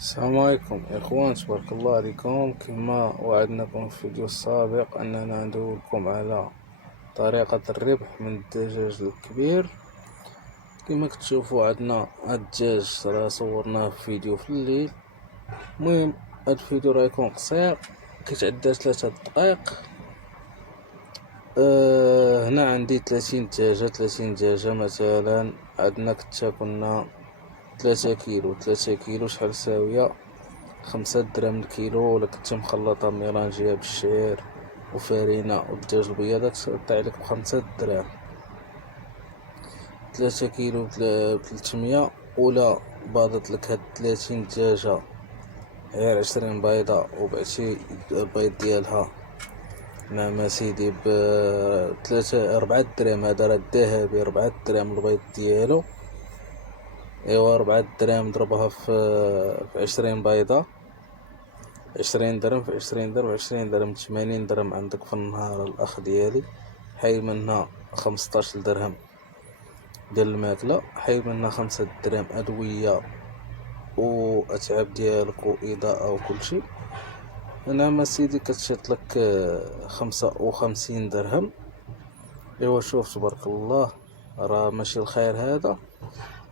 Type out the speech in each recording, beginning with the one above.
السلام عليكم يا اخوان، تبارك الله عليكم. كما وعدناكم في الفيديو السابق اننا ندولكم على طريقة الربح من الدجاج الكبير. كما كتشوفوا عندنا هاد الدجاج راه صورناه في فيديو في الليل. المهم هاد الفيديو راه يكون قصير، كيتعدى 3 دقائق. هنا عندي 30 دجاجة مثلا. عندنا كتاكلنا 3 كيلو شحال ساوية؟ 5 دراهم الكيلو. ولا كنتي مخلطة ميلانجيها بالشعير وفارينة والدجاج البيض كتطيح لك ب5 دراهم. 3 كيلو ب300. ولا باضت لك هاد 30 دجاجة غير 20 بيضة وبعتي البيض ديالها، نعم سيدي، ب4 دراهم. هذا راه الذهبي، 4 دراهم البيض ديالو. ايوا 4 دراهم ضربها في 20 بيضة، 20 درهم في 20 درهم، 20 درهم 80 درهم عندك في النهار الأخ ديالي. حي منها 15 درهم ديال الماكلة، حي منها 5 دراهم أدوية وأتعاب ديالك وإضاءة وكلشي. نعم سيدي، كتشيط لك 55 درهم. إيوا شوف تبارك الله، راه ماشي الخير هذا.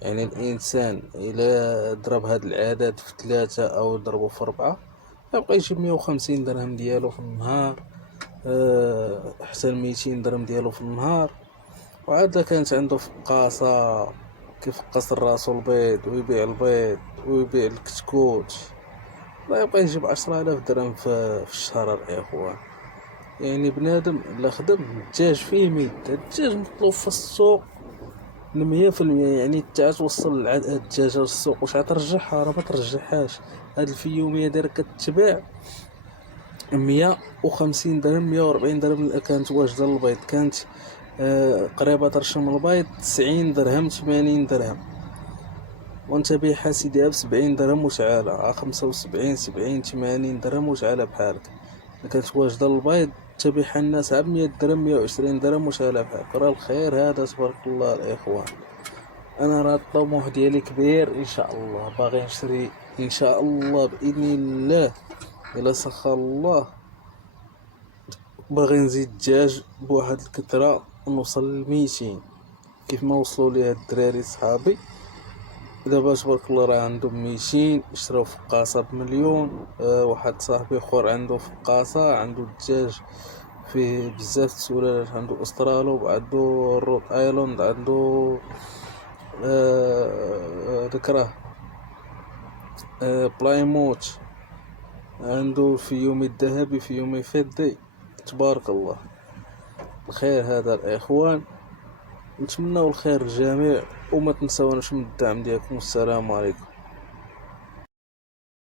يعني الإنسان إلا ضرب هاد العدد في 3 أو ضربو في 4 يبقى يجيب 150 درهم ديالو في النهار، حتى 200 درهم ديالو في النهار. وعاد كانت عنده فقاصة كيفقص راسو البيض ويبيع البيض ويبيع الكتكوت، لا يبقى يجيب 10,000 درهم في الشهر الإخوان. يعني بنادم الا خدم الدجاج فيه ميت، الدجاج مطلوب في السوق 100%. يعني تا توصل الدجاجة للسوق واش غترجعها؟ راه مترجعهاش. هاد الفيومية دايرة كتباع 150 درهم، 140 درهم. اللي كانت واجدة البيض كانت قريبة ترشم البيض 90 درهم، 80 درهم. وانت بيعها سيدي ب70 درهم وتعالى 75، 70، 80 درهم وتعالى بحالك. اللي كانت واجدة البيض تبيعها الناس 100 درهم، 120 درهم وتعالى بحالك. راه الخير هذا تبارك الله الإخوان. انا راه الطموح ديالي كبير ان شاء الله، باغي نشري ان شاء الله باذن الله الا سخر الله. باغي نزيد الدجاج بواحد الكثرة ونوصل ل200 كيف ما وصلوا لي هاد الدراري صحابي. دابا تبارك الله راه عندهم 200 اشراو فقاصة ب1,000,000. واحد صاحبي اخر عنده فقاصة، عنده الدجاج فيه بزاف السلالات، عنده استرالو، عنده الروت ايلاند، عنده ذكره بلايموت، عنده فيومي الذهبي، فيومي فضي. تبارك الله. الخير هذا الاخوان، نتمنوا الخير للجميع وما تنساوناش من الدعم ديالكم. والسلام عليكم.